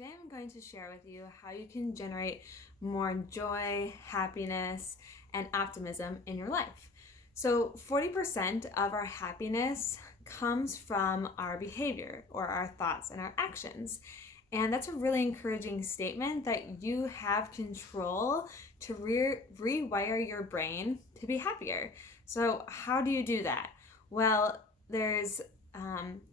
Today I'm going to share with you how you can generate more joy, happiness, and optimism in your life. So 40% of our happiness comes from our behavior or our thoughts and our actions. And that's a really encouraging statement that you have control to rewire your brain to be happier. So how do you do that? Well, there's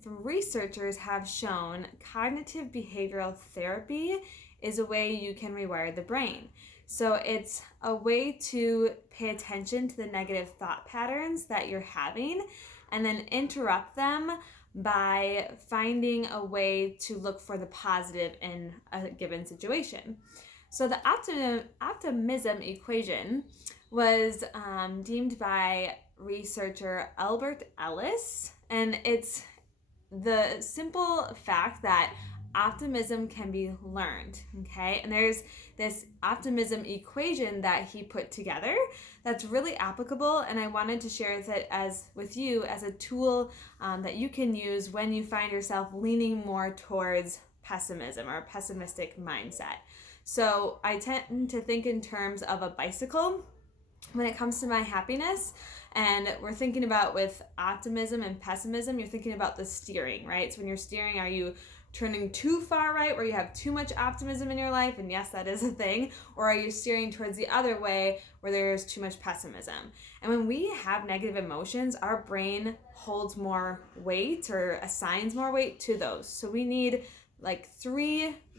some researchers have shown cognitive behavioral therapy is a way you can rewire the brain. So it's a way to pay attention to the negative thought patterns that you're having and then interrupt them by finding a way to look for the positive in a given situation. So the optimism equation was deemed by researcher Albert Ellis, and it's the simple fact that optimism can be learned, okay? And there's this optimism equation that he put together that's really applicable, and I wanted to share it with you as a tool that you can use when you find yourself leaning more towards pessimism or a pessimistic mindset. So I tend to think in terms of a bicycle when it comes to my happiness, and we're thinking about with optimism and pessimism, you're thinking about the steering, right? So when you're steering, are you turning too far right where you have too much optimism in your life? And yes, that is a thing. Or are you steering towards the other way where there's too much pessimism? And when we have negative emotions, our brain holds more weight or assigns more weight to those. So we need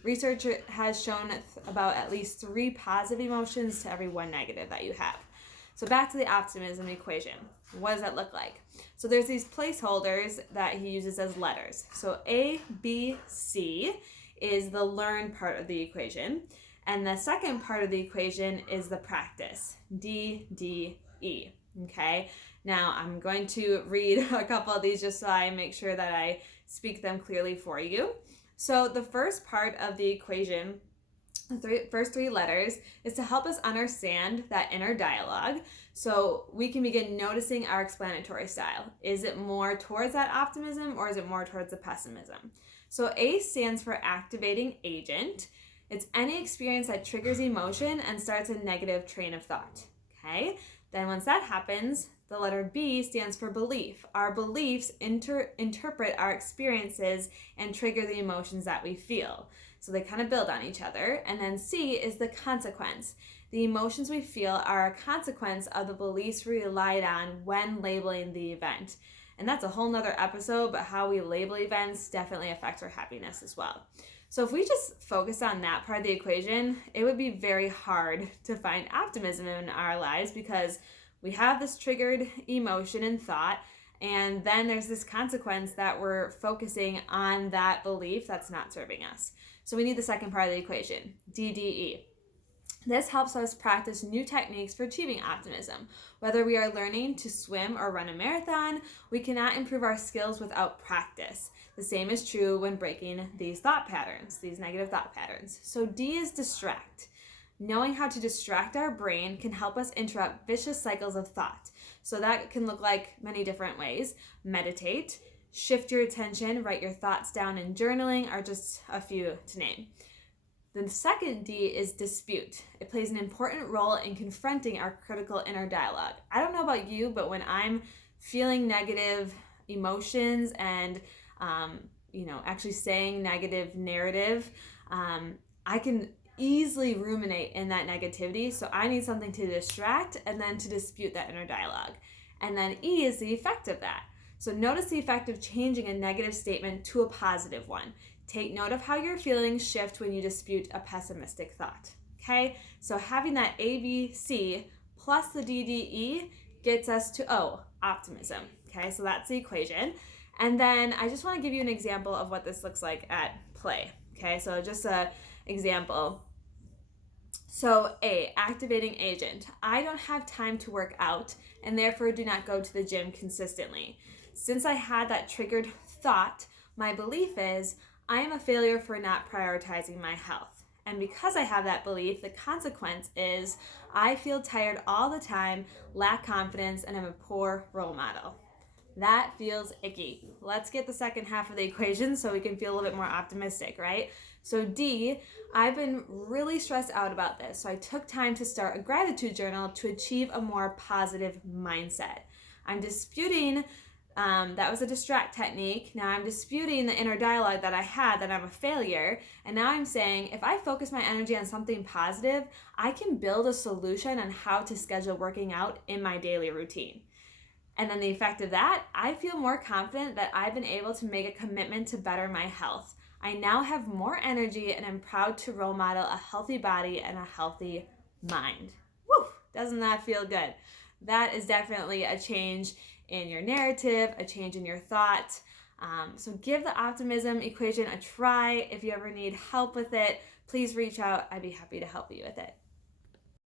research has shown about at least 3 positive emotions to every 1 negative that you have. So back to the optimism equation. What does that look like? So there's these placeholders that he uses as letters. So A, B, C is the learn part of the equation. And the second part of the equation is the practice. D, D, E. Okay? Now I'm going to read a couple of these just so I make sure that I speak them clearly for you. So the first part of the equation, first 3 letters, is to help us understand that inner dialogue so we can begin noticing our explanatory style. Is it more towards that optimism or is it more towards the pessimism? So A stands for activating agent. It's any experience that triggers emotion and starts a negative train of thought. Okay? Then once that happens, the letter B stands for belief. Our beliefs interpret our experiences and trigger the emotions that we feel. So they kind of build on each other. And then C is the consequence. The emotions we feel are a consequence of the beliefs we relied on when labeling the event. And that's a whole nother episode, but how we label events definitely affects our happiness as well. So if we just focus on that part of the equation, it would be very hard to find optimism in our lives because we have this triggered emotion and thought, and then there's this consequence that we're focusing on that belief that's not serving us. So we need the second part of the equation, DDE. This helps us practice new techniques for achieving optimism. Whether we are learning to swim or run a marathon, we cannot improve our skills without practice. The same is true when breaking these thought patterns, these negative thought patterns. So D is distract. Knowing how to distract our brain can help us interrupt vicious cycles of thought. So that can look like many different ways. Meditate, shift your attention, write your thoughts down in journaling are just a few to name. The second D is dispute. It plays an important role in confronting our critical inner dialogue. I don't know about you, but when I'm feeling negative emotions and actually saying negative narrative, I can easily ruminate in that negativity. So I need something to distract and then to dispute that inner dialogue. And then E is the effect of that. So notice the effect of changing a negative statement to a positive one. Take note of how your feelings shift when you dispute a pessimistic thought. Okay? So having that A, B, C plus the D, D, E gets us to O, optimism. Okay? So that's the equation. And then I just want to give you an example of what this looks like at play. Okay? So just an example. So A, activating agent. I don't have time to work out and therefore do not go to the gym consistently. Since I had that triggered thought, my belief is I am a failure for not prioritizing my health. And because I have that belief, the consequence is I feel tired all the time, lack confidence, and am a poor role model. That feels icky. Let's get the second half of the equation so we can feel a little bit more optimistic, right? So D, I've been really stressed out about this. So I took time to start a gratitude journal to achieve a more positive mindset. I'm disputing that was a distract technique. Now I'm disputing the inner dialogue that I had that I'm a failure. And now I'm saying if I focus my energy on something positive, I can build a solution on how to schedule working out in my daily routine. And then the effect of that, I feel more confident that I've been able to make a commitment to better my health. I now have more energy and I'm proud to role model a healthy body and a healthy mind. Woo! Doesn't that feel good? That is definitely a change in your narrative, a change in your thought. So give the optimism equation a try. If you ever need help with it, please reach out. I'd be happy to help you with it.